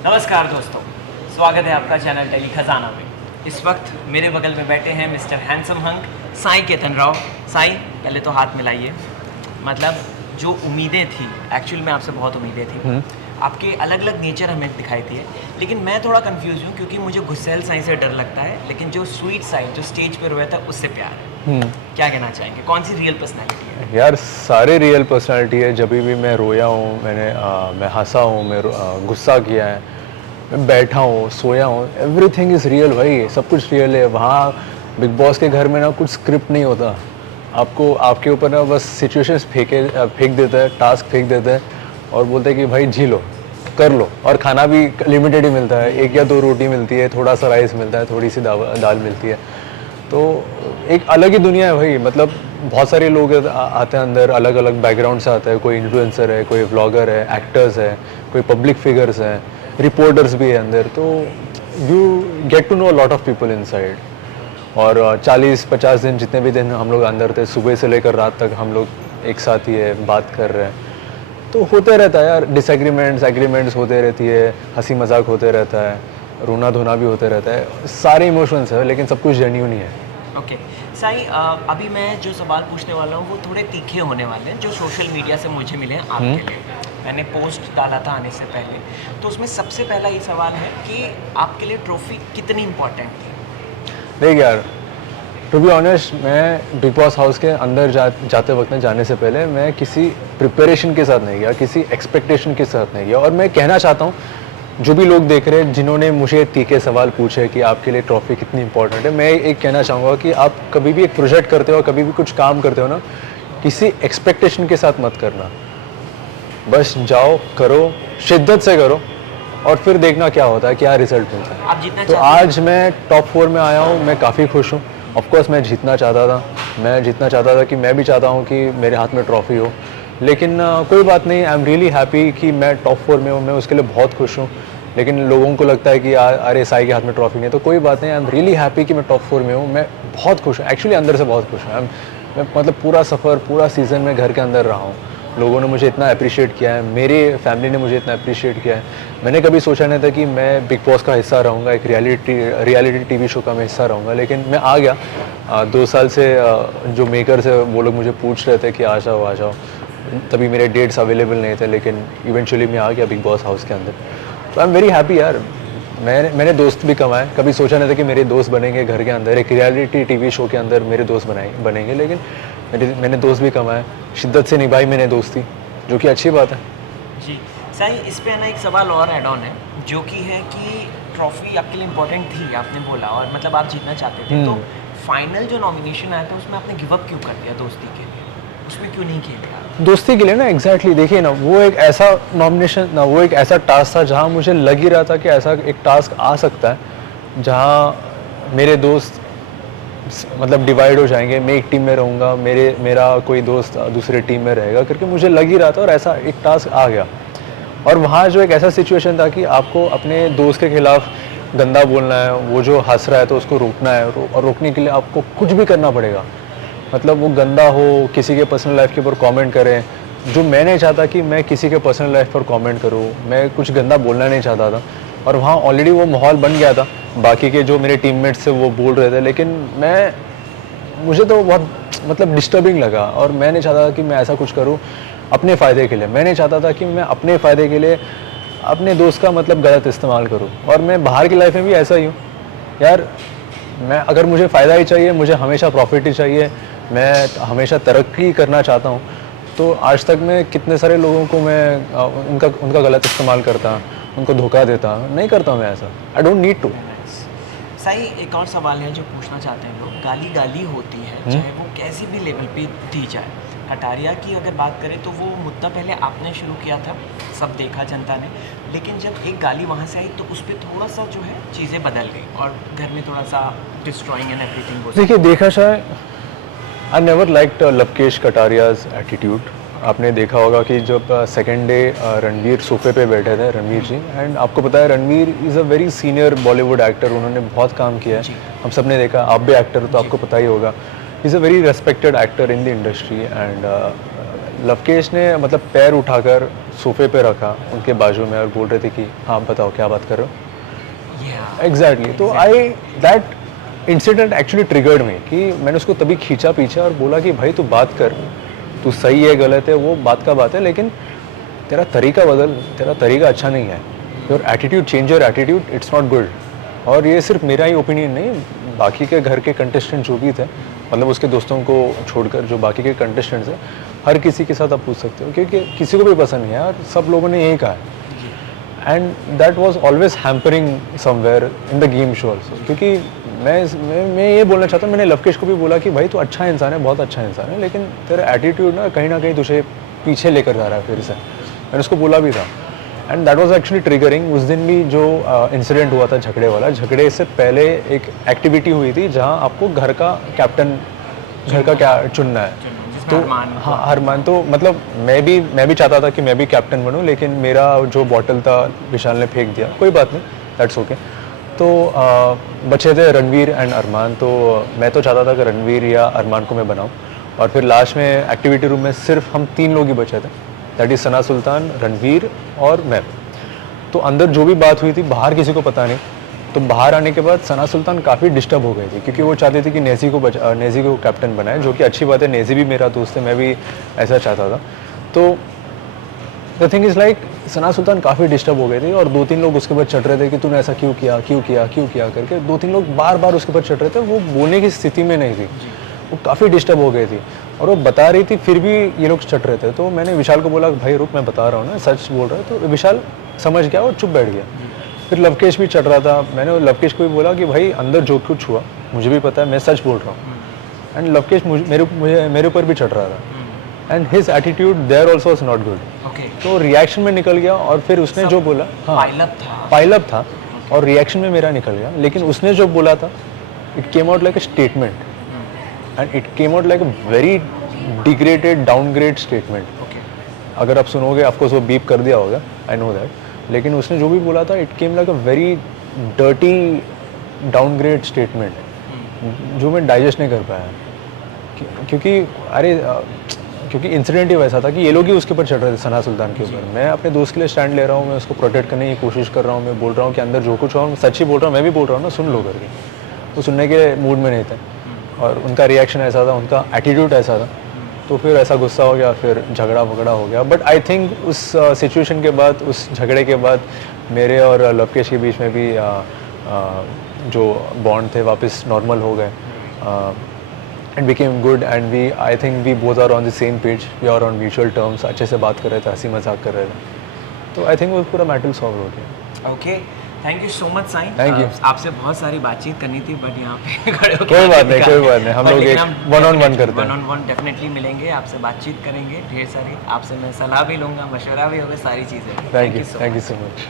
नमस्कार दोस्तों, स्वागत है आपका चैनल टेली खजाना में। इस वक्त मेरे बगल में बैठे हैं mister handsome hunk Sai Ketan Rao. Sai, पहले तो हाथ मिलाइए। मतलब जो उम्मीदें थी, एक्चुअल में आपसे बहुत उम्मीदें थी। आपके अलग अलग नेचर हमें दिखाई थी, लेकिन मैं थोड़ा कंफ्यूज हूँ क्योंकि मुझे गुस्सैल साई से डर लगता है, लेकिन जो स्वीट साई जो स्टेज पे रोया था उससे प्यार है। क्या कहना चाहेंगे, कौन सी रियल पर्सनैलिटी है? यार सारे रियल पर्सनालिटी है। जब भी मैं रोया हूँ, मैं हंसा हूँ, मैं गुस्सा किया है, मैं बैठा हूँ, सोया हूँ, एवरीथिंग इज़ रियल भाई। सब कुछ रियल है। वहाँ बिग बॉस के घर में ना कुछ स्क्रिप्ट नहीं होता। आपको आपके ऊपर ना बस सिचुएशंस फेंक देता है, टास्क फेंक देता है और बोलते हैं कि भाई जी लो, कर लो। और खाना भी लिमिटेड ही मिलता है, 1 या 2 रोटी मिलती है, थोड़ा सा राइस मिलता है, थोड़ी सी दाल मिलती है। तो एक अलग ही दुनिया है भाई। मतलब बहुत सारे लोग आते हैं अंदर, अलग अलग बैकग्राउंड से आते हैं। कोई इन्फ्लुएंसर है, कोई व्लॉगर है, एक्टर्स है, कोई पब्लिक फिगर्स हैं, रिपोर्टर्स भी है अंदर। तो you get to know lot of people inside. और 40-50 दिन, जितने भी दिन हम लोग अंदर थे, सुबह से लेकर रात तक हम लोग एक साथ ही है, बात कर रहे हैं। तो होते रहता है यार, डिसएग्रीमेंट्स एग्रीमेंट्स होते रहती है, हंसी मजाक होते रहता है, रोना धोना भी होते रहता है, सारे इमोशंस है, लेकिन सब कुछ जेन्युइन ही है। ओके साई, अभी मैं जो सवाल पूछने वाला हूँ वो थोड़े तीखे होने वाले हैं, जो सोशल मीडिया से मुझे मिले हैं आपके लिए। मैंने पोस्ट डाला था आने से पहले, तो उसमें सबसे पहला ये सवाल है कि आपके लिए ट्रॉफी कितनी इम्पोर्टेंट थी? देख यार, टू बी ऑनेस्ट, मैं बिग बॉस हाउस के अंदर जाते वक्त में जाने से पहले मैं किसी प्रिपरेशन के साथ नहीं गया, किसी एक्सपेक्टेशन के साथ नहीं गया। और मैं कहना चाहता हूँ, जो भी लोग देख रहे हैं, जिन्होंने मुझे तीखे सवाल पूछे कि आपके लिए ट्रॉफी कितनी इंपॉर्टेंट है, मैं एक कहना चाहूँगा कि आप कभी भी एक प्रोजेक्ट करते हो, कभी भी कुछ काम करते हो ना, किसी एक्सपेक्टेशन के साथ मत करना। बस जाओ, करो, शिद्दत से करो और फिर देखना क्या होता है, क्या रिजल्ट मिलता है। आप जीतना तो चाहते हैं? आज मैं टॉप 4 में आया हूँ, मैं काफ़ी खुश हूँ। ऑफकोर्स मैं जीतना चाहता था, कि मैं भी चाहता हूँ कि मेरे हाथ में ट्रॉफी हो, लेकिन कोई बात नहीं। आई एम रियली हैप्पी कि मैं टॉप 4 में हूँ, मैं उसके लिए बहुत खुश हूँ। लेकिन लोगों को लगता है कि अरे साई के हाथ में ट्रॉफी नहीं है, तो कोई बात नहीं। आई एम रियली हैप्पी कि मैं टॉप 4 में हूँ। मैं बहुत खुश हूँ, एक्चुअली अंदर से बहुत खुश हूँ। मैं मतलब पूरा सफ़र, पूरा सीज़न में घर के अंदर रहा हूँ। लोगों ने मुझे इतना अप्रिशिएट किया है, मेरे फैमिली ने मुझे इतना अप्रिशिएट किया है। मैंने कभी सोचा नहीं था कि मैं बिग बॉस का हिस्सा रहूँगा, एक रियलिटी टीवी शो का मैं हिस्सा रहूँगा, लेकिन मैं आ गया। 2 साल से जो मेकर्स है वो लोग मुझे पूछ रहे थे कि आ जाओ। तभी मेरे डेट्स अवेलेबल नहीं थे, लेकिन इवेंचुअली मैं आ गया बिग बॉस हाउस के अंदर। तो आई एम वेरी हैप्पी यार। मैंने दोस्त भी कमाए। कभी सोचा नहीं था कि मेरे दोस्त बनेंगे घर के अंदर, एक रियलिटी टीवी शो के अंदर मेरे दोस्त बनेंगे, लेकिन मैंने दोस्त भी कमाए। शिद्दत से निभाई मैंने दोस्ती, जो कि अच्छी बात है। जी साई, इस पे ना एक सवाल और ऐड ऑन है, जो कि है कि ट्रॉफी आपके लिए इम्पोर्टेंट थी, आपने बोला, और मतलब आप जीतना चाहते थे। तो फाइनल जो नॉमिनेशन आया था उसमें आपने गिव अप क्यों कर दिया दोस्ती के लिए? उसमें क्यों नहीं खेले आप? दोस्ती के लिए ना, एग्जैक्टली देखिए ना, वो एक ऐसा नॉमिनेशन ना, वो एक ऐसा टास्क था जहाँ मुझे लग ही रहा था कि ऐसा एक टास्क आ सकता है जहाँ मेरे दोस्त मतलब डिवाइड हो जाएंगे। मैं एक टीम में रहूँगा, मेरा कोई दोस्त दूसरे टीम में रहेगा करके मुझे लग ही रहा था, और ऐसा एक टास्क आ गया। और वहाँ जो एक ऐसा सिचुएशन था कि आपको अपने दोस्त के खिलाफ गंदा बोलना है, वो जो हंस रहा है तो उसको रोकना है, और रोकने के लिए आपको कुछ भी करना पड़ेगा। मतलब वो गंदा हो, किसी के पर्सनल लाइफ के ऊपर कमेंट करें, जो मैं नहीं चाहता कि मैं किसी के पर्सनल लाइफ पर कमेंट करूँ, मैं कुछ गंदा बोलना नहीं चाहता था। और वहाँ ऑलरेडी वो माहौल बन गया था, बाकी के जो मेरे टीममेट्स थे वो बोल रहे थे, लेकिन मुझे तो बहुत मतलब डिस्टर्बिंग लगा। और मैं नहीं चाहता था कि मैं ऐसा कुछ करूँ अपने फ़ायदे के लिए। मैं नहीं चाहता था कि मैं अपने फ़ायदे के लिए अपने दोस्त का मतलब गलत इस्तेमाल करूँ। और मैं बाहर की लाइफ में भी ऐसा ही हूँ यार। अगर मुझे फ़ायदा ही चाहिए, मुझे हमेशा प्रॉफिट ही चाहिए, मैं हमेशा तरक्की करना चाहता हूँ, तो आज तक मैं कितने सारे लोगों को मैं उनका गलत इस्तेमाल करता, उनको धोखा देता नहीं करता मैं ऐसा। I don't need to. सही, एक और सवाल है जो पूछना चाहते हैं लोग। गाली होती है, चाहे वो कैसी भी लेवल पे दी जाए। हटारिया की अगर बात करें तो वो मुद्दा पहले आपने शुरू किया था, सब देखा जनता ने, लेकिन जब एक गाली वहाँ से आई तो उस पर थोड़ा सा जो है चीज़ें बदल गई और घर में थोड़ा सा डिस्ट्रॉइंग एंड एवरीथिंग। देखिए, देखा जाए, I never liked Lovekesh Kataria's attitude. आपने देखा होगा कि जब सेकेंड डे रणवीर सोफे पे बैठे थे, रणवीर जी, एंड आपको पता है Ranveer is a very senior Bollywood actor, उन्होंने बहुत काम किया है, हम सब ने देखा। आप भी एक्टर तो आपको पता ही होगा। Is a very respected actor in the industry. And Lavkesh ने मतलब पैर उठाकर सोफे पे रखा उनके बाजू में और बोल रहे थे कि हाँ बताओ क्या बात कर रहे हो। Yeah. एग्जैक्टली तो I that incident actually triggered me कि मैंने उसको तभी खींचा पीछे और बोला कि भाई तू बात कर, तू सही है गलत है वो बात का बात है, लेकिन तेरा तरीका बदल, तेरा तरीका अच्छा नहीं है, your attitude change, your attitude it's not good. और ये सिर्फ मेरा ही ओपिनियन नहीं, बाकी के घर के कंटेस्टेंट जो भी थे, मतलब उसके दोस्तों को छोड़कर जो बाकी के कंटेस्टेंट्स हैं, हर किसी के साथ आप पूछ सकते हो क्योंकि किसी को भी पसंद नहीं है यार, सब लोगों ने यही कहा है। And that was always hampering somewhere in the game show also, क्योंकि मैं ये बोलना चाहता हूँ, मैंने लवकेश को भी बोला कि भाई तू अच्छा इंसान है, बहुत अच्छा इंसान है, लेकिन तेरा एटीट्यूड ना कहीं तुझे पीछे लेकर जा रहा है फिर से। मैंने उसको बोला भी था and that was actually triggering. उस दिन भी जो इंसिडेंट हुआ था झगड़े वाला, झगड़े से पहले एक एक्टिविटी हुई थी जहाँ आपको घर का कैप्टन, घर का क्या चुनना है, तो हाँ अरमान, तो मतलब मैं भी चाहता था कि मैं भी कैप्टन बनूं, लेकिन मेरा जो बॉटल था विशाल ने फेंक दिया, कोई बात नहीं, दैट्स ओके। तो बचे थे रणवीर एंड अरमान, तो मैं तो चाहता था कि रणवीर या अरमान को मैं बनाऊं, और फिर लास्ट में एक्टिविटी रूम में सिर्फ हम 3 लोग ही बचे थे, दैट इज़ सना सुल्तान, रणवीर और मैं। तो अंदर जो भी बात हुई थी बाहर किसी को पता नहीं। तो बाहर आने के बाद सना सुल्तान काफ़ी डिस्टर्ब हो गई थी क्योंकि वो चाहते थे कि नेजी को कैप्टन बनाए, जो कि अच्छी बात है, नेजी भी मेरा दोस्त है, मैं भी ऐसा चाहता था। तो द थिंग इज़ लाइक सना सुल्तान काफ़ी डिस्टर्ब हो गए थे और 2-3 लोग उसके ऊपर चढ़ रहे थे कि तूने ऐसा क्यों किया करके 2-3 लोग बार बार उसके ऊपर चढ़ रहे थे। वो बोलने की स्थिति में नहीं थी, वो काफ़ी डिस्टर्ब हो गई थी और वो बता रही थी, फिर भी ये लोग चढ़ रहे थे। तो मैंने विशाल को बोला भाई रुक, मैं बता रहा हूँ ना, सच बोल रहा है। तो विशाल समझ गया और चुप बैठ गया। फिर लवकेश भी चढ़ रहा था, मैंने लवकेश को भी बोला कि भाई अंदर जो कुछ हुआ मुझे भी पता है, मैं सच बोल रहा हूँ। एंड लवकेश मेरे ऊपर भी चढ़ रहा था and his attitude there also was not good. तो रिएक्शन में निकल गया और फिर उसने जो बोला, हाँ पाइलअप था और रिएक्शन में मेरा निकल गया, लेकिन उसने जो बोला था it came out like a statement and it came out like a very degraded downgrade statement. अगर आप सुनोगे, ऑफकोर्स वो बीप कर दिया होगा, आई नो दैट, लेकिन उसने जो भी बोला था it came like a very dirty downgrade statement जो मैं डाइजेस्ट नहीं कर पाया क्योंकि इंसिडेंट ही वैसा था कि ये लोग ही उसके ऊपर चढ़ रहे थे, सना सुल्तान के ऊपर। मैं अपने दोस्त के लिए स्टैंड ले रहा हूँ, मैं उसको प्रोटेक्ट करने की कोशिश कर रहा हूँ, मैं बोल रहा हूँ कि अंदर जो कुछ हो, मैं सच ही बोल रहा हूँ, मैं भी बोल रहा हूँ ना, सुन लो करके। वो सुनने के मूड में नहीं थे और उनका रिएक्शन ऐसा था, उनका एटीट्यूड ऐसा था, तो फिर ऐसा गुस्सा हो गया, फिर झगड़ा वगड़ा हो गया। बट आई थिंक उस सिचुएशन के बाद, उस झगड़े के बाद मेरे और लवकेश के बीच में भी जो बॉन्ड थे वापस नॉर्मल हो गए and became good and I think we both are on the same page, we are on mutual terms, अच्छे से बात कर रहे थे, हंसी मजाक कर रहे थे। तो आई थिंक वो पूरा मैटर सॉल्व हो गया। Okay, thank you so much Sai. Thank you. आपसे बहुत सारी बातचीत करनी थी बट यहाँ पे खड़े होकर कोई बात नहीं, हम लोग एक वन ऑन वन करते हैं। वन ऑन वन डेफिनेटली मिलेंगे, आपसे बातचीत करेंगे ढेर सारी, आपसे मैं सलाह भी लूँगा, मशवरा भी होगा, सारी चीज़ें। Thank you so much.